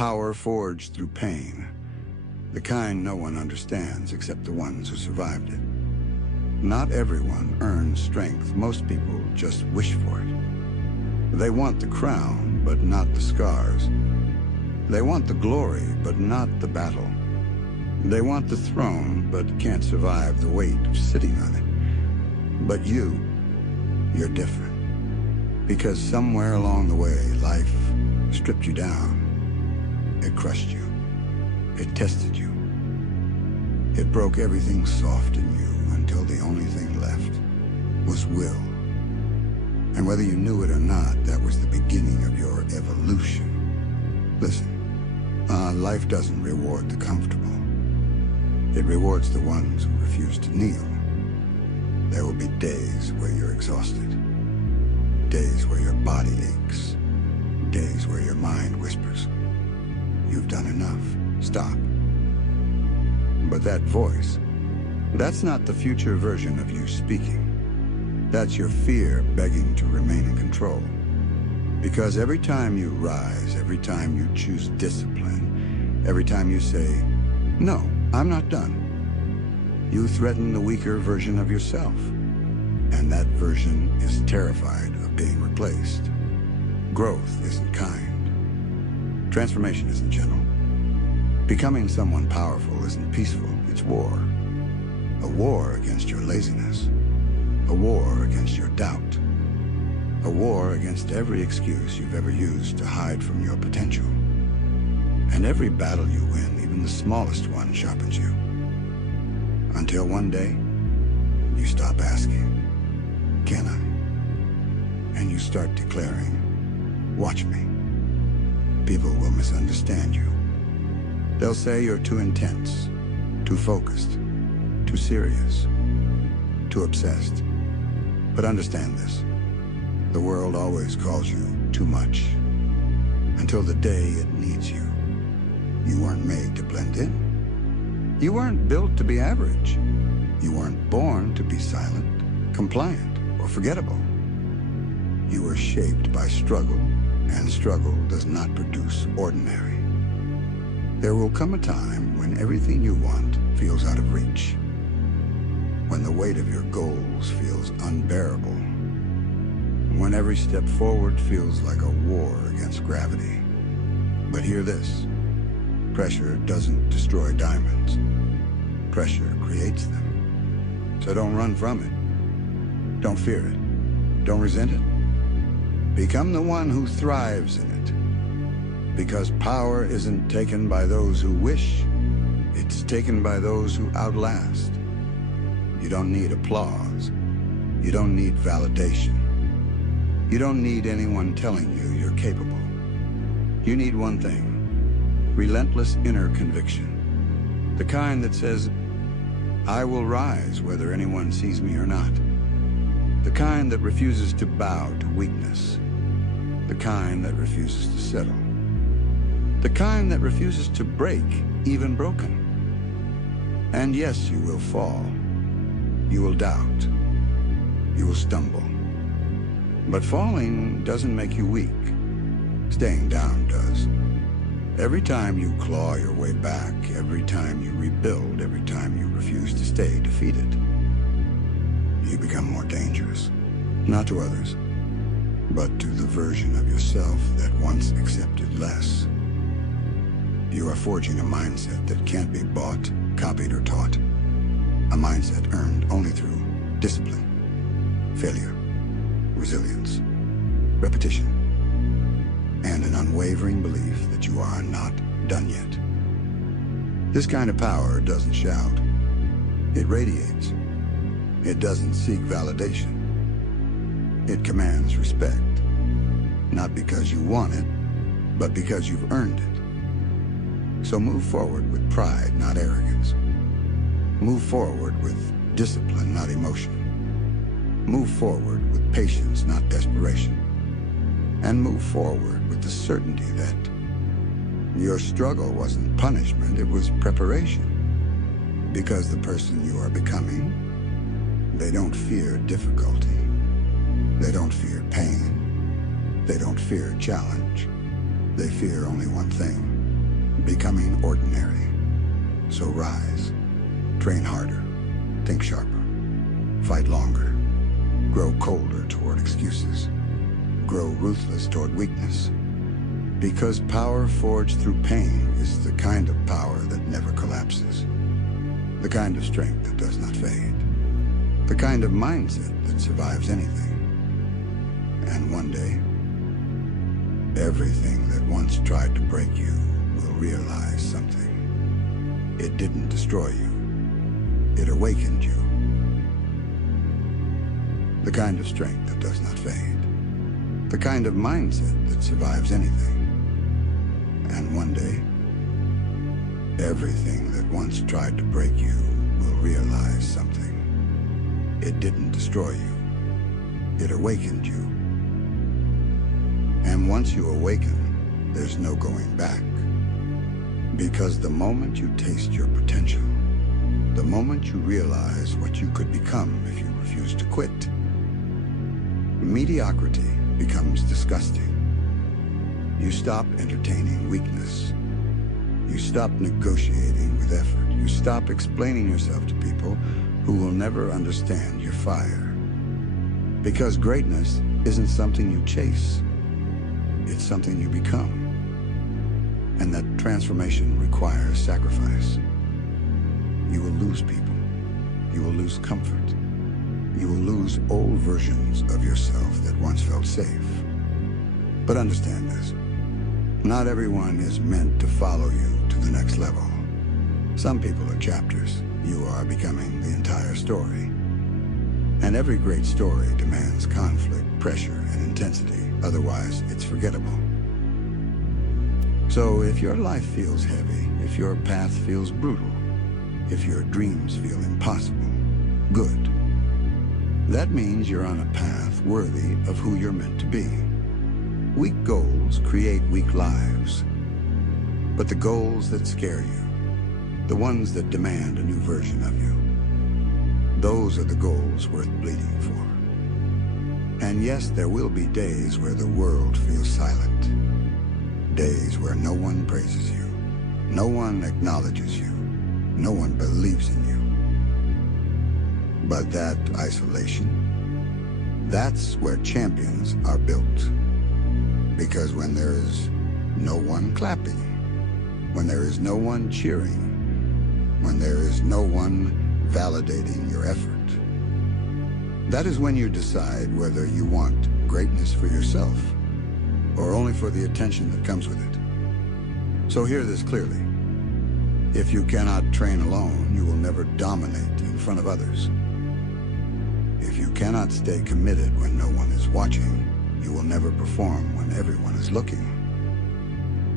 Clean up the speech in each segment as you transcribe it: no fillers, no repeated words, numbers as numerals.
Power forged through pain. The kind no one understands except the ones who survived it. Not everyone earns strength. Most people just wish for it. They want the crown, but not the scars. They want the glory, but not the battle. They want the throne, but can't survive the weight of sitting on it. But you're different. Because somewhere along the way, life stripped you down. It crushed you. It tested you. It broke everything soft in you until the only thing left was will. And whether you knew it or not, that was the beginning of your evolution. Listen, life doesn't reward the comfortable. It rewards the ones who refuse to kneel. There will be days where you're exhausted. Days where your body aches. Days where your mind whispers, "You've done enough. Stop." But that voice, that's not the future version of you speaking. That's your fear begging to remain in control. Because every time you rise, every time you choose discipline, every time you say, "No, I'm not done," you threaten the weaker version of yourself. And that version is terrified of being replaced. Growth isn't kind. Transformation isn't gentle. Becoming someone powerful isn't peaceful, it's war. A war against your laziness. A war against your doubt. A war against every excuse you've ever used to hide from your potential. And every battle you win, even the smallest one, sharpens you. Until one day, you stop asking, "Can I?" And you start declaring, "Watch me." People will misunderstand you. They'll say you're too intense, too focused, too serious, too obsessed. But understand this. The world always calls you too much. Until the day it needs you. You weren't made to blend in. You weren't built to be average. You weren't born to be silent, compliant, or forgettable. You were shaped by struggle, and struggle does not produce ordinary. There will come a time when everything you want feels out of reach. When the weight of your goals feels unbearable. When every step forward feels like a war against gravity. But hear this. Pressure doesn't destroy diamonds. Pressure creates them. So don't run from it. Don't fear it. Don't resent it. Become the one who thrives in it. Because power isn't taken by those who wish. It's taken by those who outlast. You don't need applause. You don't need validation. You don't need anyone telling you you're capable. You need one thing. Relentless inner conviction. The kind that says, "I will rise whether anyone sees me or not." The kind that refuses to bow to weakness. The kind that refuses to settle. The kind that refuses to break, even broken. And yes, you will fall. You will doubt. You will stumble. But falling doesn't make you weak. Staying down does. Every time you claw your way back, every time you rebuild, every time you refuse to stay defeated, you become more dangerous. Not to others, but to the version of yourself that once accepted less. You are forging a mindset that can't be bought, copied, or taught. A mindset earned only through discipline, failure, resilience, repetition, and an unwavering belief that you are not done yet. This kind of power doesn't shout. It radiates. It doesn't seek validation. It commands respect. Not because you want it, but because you've earned it. So move forward with pride, not arrogance. Move forward with discipline, not emotion. Move forward with patience, not desperation. And move forward with the certainty that your struggle wasn't punishment, it was preparation. Because the person you are becoming, they don't fear difficulty. They don't fear pain. They don't fear challenge. They fear only one thing: becoming ordinary. So rise, train harder, think sharper, fight longer, grow colder toward excuses, grow ruthless toward weakness. Because power forged through pain is the kind of power that never collapses, the kind of strength that does not fade, the kind of mindset that survives anything. And one day, everything that once tried to break you will realize something. It didn't destroy you. It awakened you. The kind of strength that does not fade, the kind of mindset that survives anything. And one day, everything that once tried to break you will realize something. It didn't destroy you. It awakened you. And once you awaken, there's no going back. Because the moment you taste your potential, the moment you realize what you could become if you refuse to quit, mediocrity becomes disgusting. You stop entertaining weakness. You stop negotiating with effort. You stop explaining yourself to people who will never understand your fire. Because greatness isn't something you chase. It's something you become. And that transformation requires sacrifice. You will lose people. You will lose comfort. You will lose old versions of yourself that once felt safe. But understand this. Not everyone is meant to follow you to the next level. Some people are chapters. You are becoming the entire story. And every great story demands conflict, pressure, and intensity. Otherwise, it's forgettable. So if your life feels heavy, if your path feels brutal, if your dreams feel impossible, good. That means you're on a path worthy of who you're meant to be. Weak goals create weak lives. But the goals that scare you, the ones that demand a new version of you, those are the goals worth bleeding for. And yes, there will be days where the world feels silent. Days where no one praises you, no one acknowledges you, no one believes in you. But that isolation, that's where champions are built. Because when there is no one clapping, when there is no one cheering, when there is no one validating your effort, that is when you decide whether you want greatness for yourself or only for the attention that comes with it. So hear this clearly. If you cannot train alone, you will never dominate in front of others. If you cannot stay committed when no one is watching, you will never perform when everyone is looking.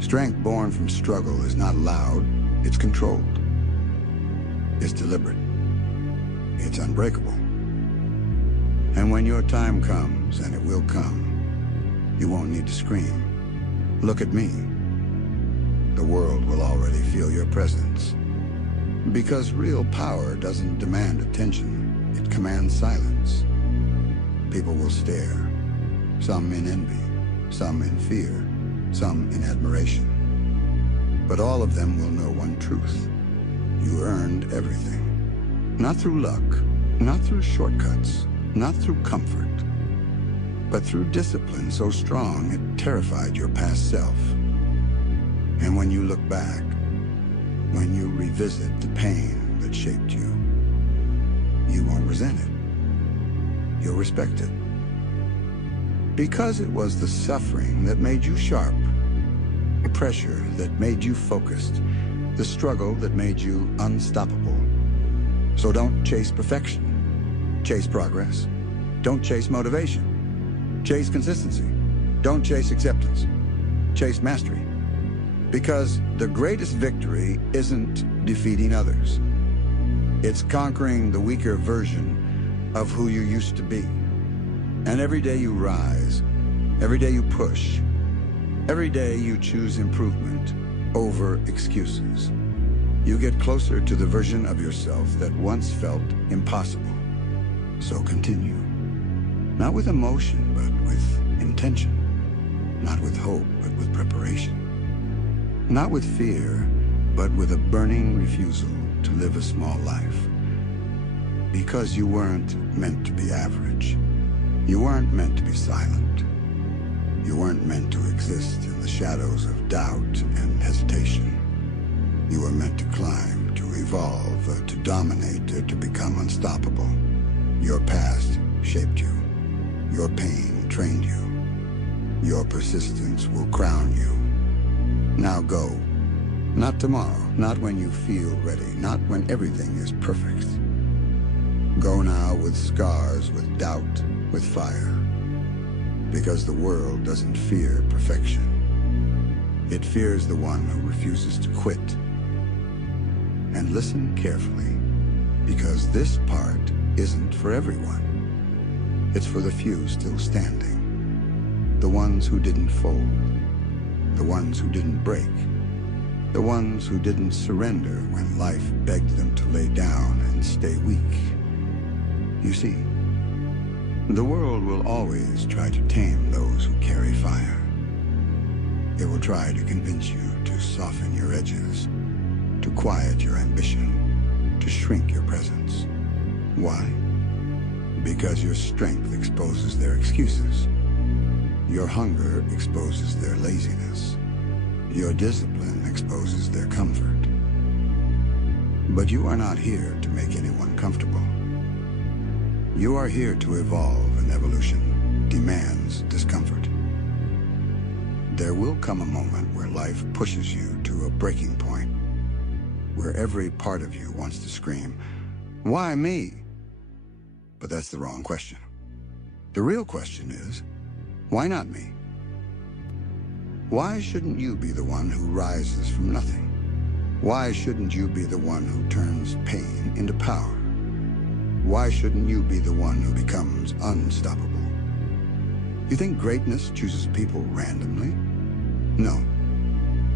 Strength born from struggle is not loud, it's controlled. It's deliberate. It's unbreakable. And when your time comes, and it will come, you won't need to scream. Look at me. The world will already feel your presence. Because real power doesn't demand attention, it commands silence. People will stare. Some in envy, some in fear, some in admiration. But all of them will know one truth. You earned everything. Not through luck, not through shortcuts, not through comfort, but through discipline so strong it terrified your past self. And when you look back, when you revisit the pain that shaped you, you won't resent it. You'll respect it. Because it was the suffering that made you sharp, the pressure that made you focused, the struggle that made you unstoppable. So don't chase perfection. Chase progress. Don't chase motivation. Chase consistency. Don't chase acceptance. Chase mastery. Because the greatest victory isn't defeating others. It's conquering the weaker version of who you used to be. And every day you rise, every day you push, every day you choose improvement over excuses. You get closer to the version of yourself that once felt impossible. So continue. Not with emotion, but with intention. Not with hope, but with preparation. Not with fear, but with a burning refusal to live a small life. Because you weren't meant to be average. You weren't meant to be silent. You weren't meant to exist in the shadows of doubt and hesitation. You were meant to climb, to evolve, to dominate, to become unstoppable. Your past shaped you. Your pain trained you. Your persistence will crown you. Now go. Not tomorrow, not when you feel ready, not when everything is perfect. Go now with scars, with doubt, with fire. Because the world doesn't fear perfection. It fears the one who refuses to quit. And listen carefully, because this part isn't for everyone. It's for the few still standing. The ones who didn't fold. The ones who didn't break. The ones who didn't surrender when life begged them to lay down and stay weak. You see, the world will always try to tame those who carry fire. It will try to convince you to soften your edges, to quiet your ambition, to shrink your presence. Why? Because your strength exposes their excuses. Your hunger exposes their laziness. Your discipline exposes their comfort. But you are not here to make anyone comfortable. You are here to evolve, and evolution demands discomfort. There will come a moment where life pushes you to a breaking point, where every part of you wants to scream, "Why me?" But that's the wrong question. The real question is, why not me? Why shouldn't you be the one who rises from nothing? Why shouldn't you be the one who turns pain into power? Why shouldn't you be the one who becomes unstoppable? You think greatness chooses people randomly? No.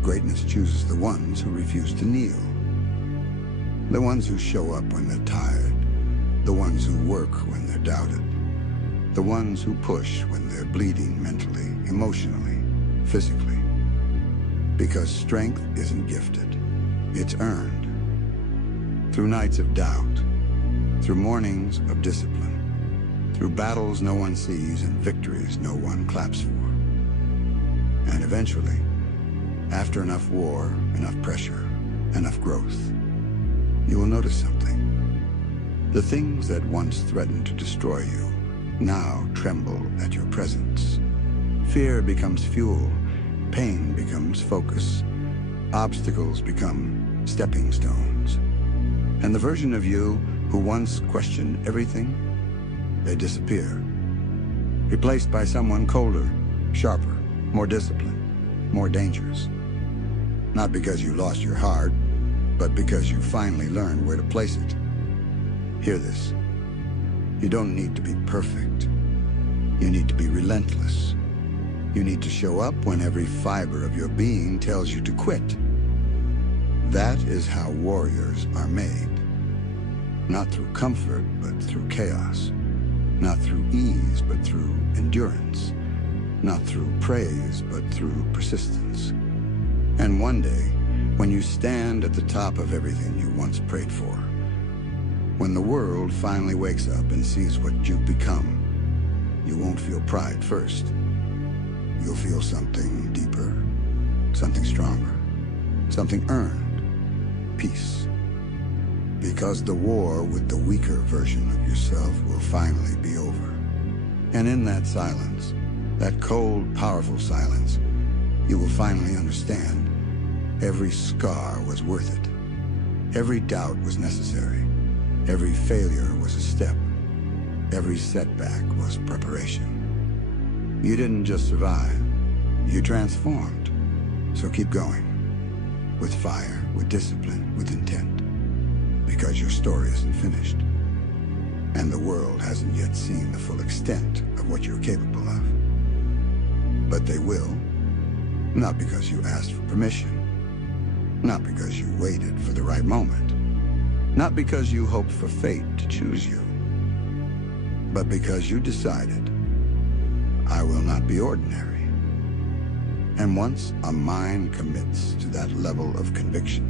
Greatness chooses the ones who refuse to kneel. The ones who show up when they're tired. The ones who work when they're doubted. The ones who push when they're bleeding mentally, emotionally, physically. Because strength isn't gifted, it's earned. Through nights of doubt, through mornings of discipline, through battles no one sees and victories no one claps for. And eventually, after enough war, enough pressure, enough growth, you will notice something. The things that once threatened to destroy you now tremble at your presence. Fear becomes fuel, pain becomes focus, obstacles become stepping stones. And the version of you who once questioned everything, they disappear, replaced by someone colder, sharper, more disciplined, more dangerous. Not because you lost your heart, but because you finally learned where to place it. Hear this. You don't need to be perfect. You need to be relentless. You need to show up when every fiber of your being tells you to quit. That is how warriors are made. Not through comfort, but through chaos. Not through ease, but through endurance. Not through praise, but through persistence. And one day, when you stand at the top of everything you once prayed for, when the world finally wakes up and sees what you've become, you won't feel pride first. You'll feel something deeper, something stronger, something earned, peace. Because the war with the weaker version of yourself will finally be over. And in that silence, that cold, powerful silence, you will finally understand every scar was worth it. Every doubt was necessary. Every failure was a step. Every setback was preparation. You didn't just survive, you transformed. So keep going. With fire, with discipline, with intent. Because your story isn't finished. And the world hasn't yet seen the full extent of what you're capable of. But they will. Not because you asked for permission. Not because you waited for the right moment. Not because you hoped for fate to choose you. But because you decided, I will not be ordinary. And once a mind commits to that level of conviction,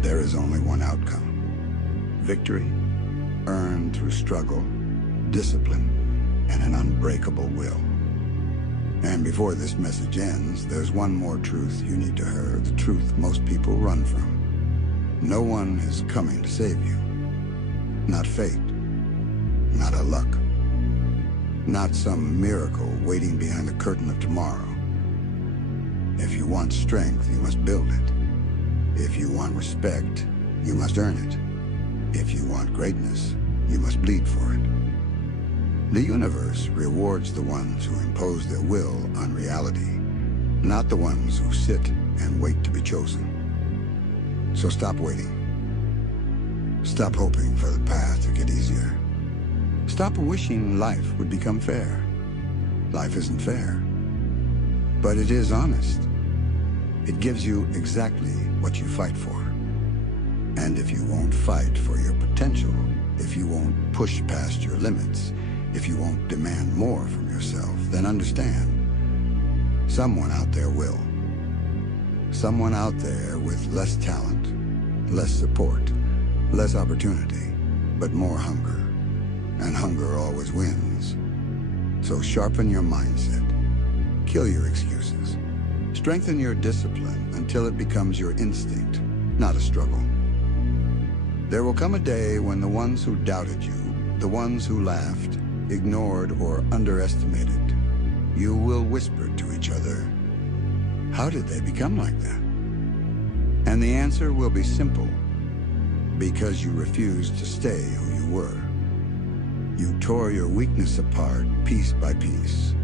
there is only one outcome. Victory, earned through struggle, discipline, and an unbreakable will. And before this message ends, there's one more truth you need to hear, the truth most people run from. No one is coming to save you. Not fate, not a luck, not some miracle waiting behind the curtain of tomorrow. If you want strength, you must build it. If you want respect, you must earn it. If you want greatness, you must bleed for it. The universe rewards the ones who impose their will on reality, not the ones who sit and wait to be chosen. So stop waiting. Stop hoping for the path to get easier. Stop wishing life would become fair. Life isn't fair, but it is honest. It gives you exactly what you fight for. And if you won't fight for your potential, if you won't push past your limits, if you won't demand more from yourself, then understand, someone out there will. Someone out there with less talent, less support, less opportunity, but more hunger. And hunger always wins. So sharpen your mindset. Kill your excuses. Strengthen your discipline until it becomes your instinct, not a struggle. There will come a day when the ones who doubted you, the ones who laughed, ignored, or underestimated, you will whisper to each other, how did they become like that? And the answer will be simple, because you refused to stay who you were. You tore your weakness apart piece by piece.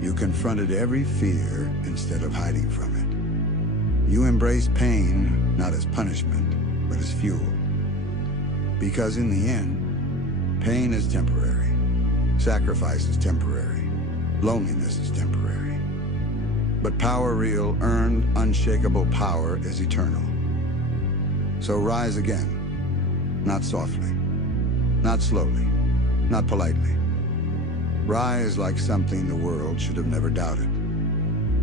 You confronted every fear instead of hiding from it. You embraced pain not as punishment, but as fuel. Because in the end, pain is temporary. Sacrifice is temporary. Loneliness is temporary. But power real, earned, unshakable power is eternal. So rise again, not softly, not slowly, not politely. Rise like something the world should have never doubted.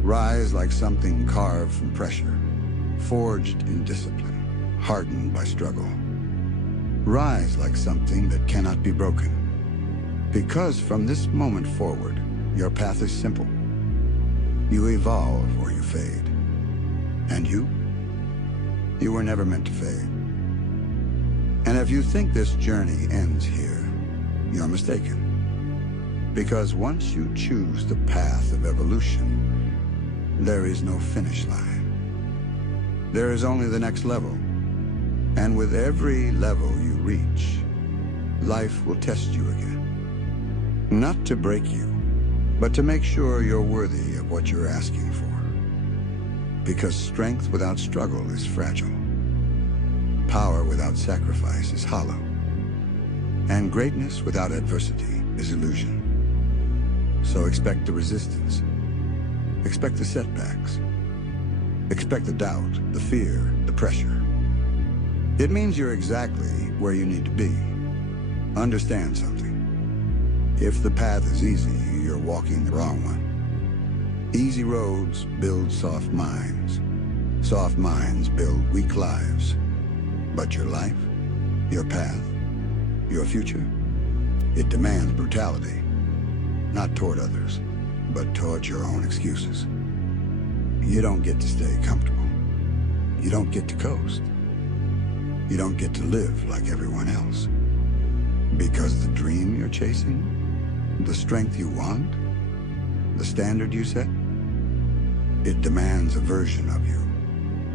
Rise like something carved from pressure, forged in discipline, hardened by struggle. Rise like something that cannot be broken. Because from this moment forward, your path is simple. You evolve or you fade. And you were never meant to fade. And if you think this journey ends here, you're mistaken. Because once you choose the path of evolution, there is no finish line. There is only the next level. And with every level you reach, life will test you again. Not to break you, but to make sure you're worthy of what you're asking for. Because strength without struggle is fragile. Power without sacrifice is hollow. And greatness without adversity is illusion. So expect the resistance. Expect the setbacks. Expect the doubt, the fear, the pressure. It means you're exactly where you need to be. Understand something. If the path is easy, you're walking the wrong one. Easy roads build soft minds. Soft minds build weak lives. But your life, your path, your future, it demands brutality. Not toward others, but toward your own excuses. You don't get to stay comfortable. You don't get to coast. You don't get to live like everyone else. Because the dream you're chasing, the strength you want, the standard you set, it demands a version of you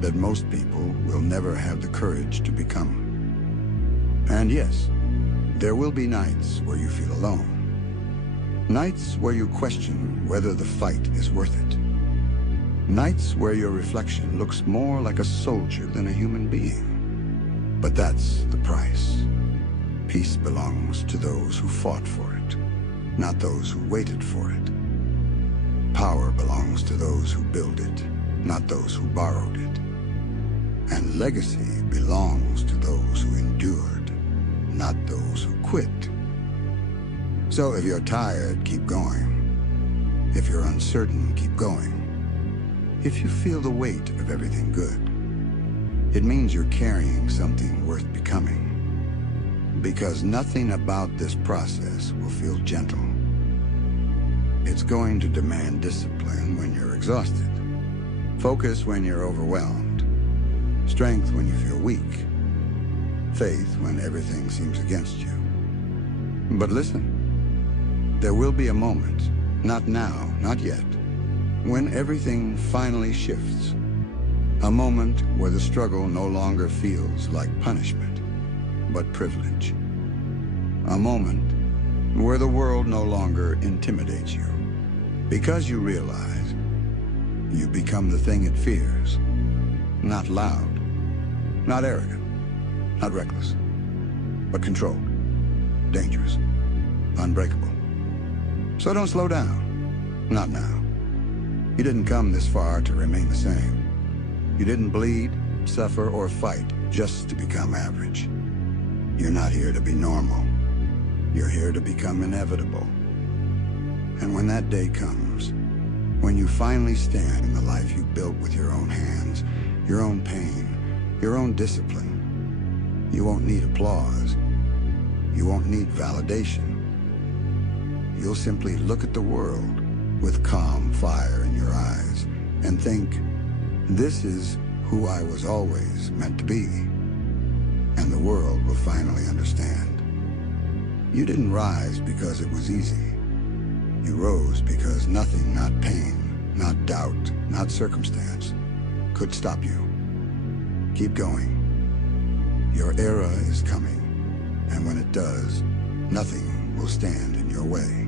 that most people will never have the courage to become. And yes, there will be nights where you feel alone. Nights where you question whether the fight is worth it. Nights where your reflection looks more like a soldier than a human being. But that's the price. Peace belongs to those who fought for it, not those who waited for it. Power belongs to those who build it, not those who borrowed it. And legacy belongs to those who endured, not those who quit. So if you're tired, keep going. If you're uncertain, keep going. If you feel the weight of everything good, it means you're carrying something worth becoming. Because nothing about this process will feel gentle. It's going to demand discipline when you're exhausted, focus when you're overwhelmed, strength when you feel weak, faith when everything seems against you. But listen, there will be a moment, not now, not yet, when everything finally shifts. A moment where the struggle no longer feels like punishment, but privilege. A moment where the world no longer intimidates you, because you realize you become the thing it fears. Not loud, not arrogant, not reckless, but controlled, dangerous, unbreakable. So don't slow down, not now. You didn't come this far to remain the same. You didn't bleed, suffer, or fight just to become average. You're not here to be normal. You're here to become inevitable. And when that day comes, when you finally stand in the life you built with your own hands, your own pain, your own discipline, you won't need applause. You won't need validation. You'll simply look at the world with calm fire in your eyes and think, this is who I was always meant to be. And the world will finally understand. You didn't rise because it was easy. You rose because nothing, not pain, not doubt, not circumstance, could stop you. Keep going. Your era is coming, and when it does, nothing will stand in your way.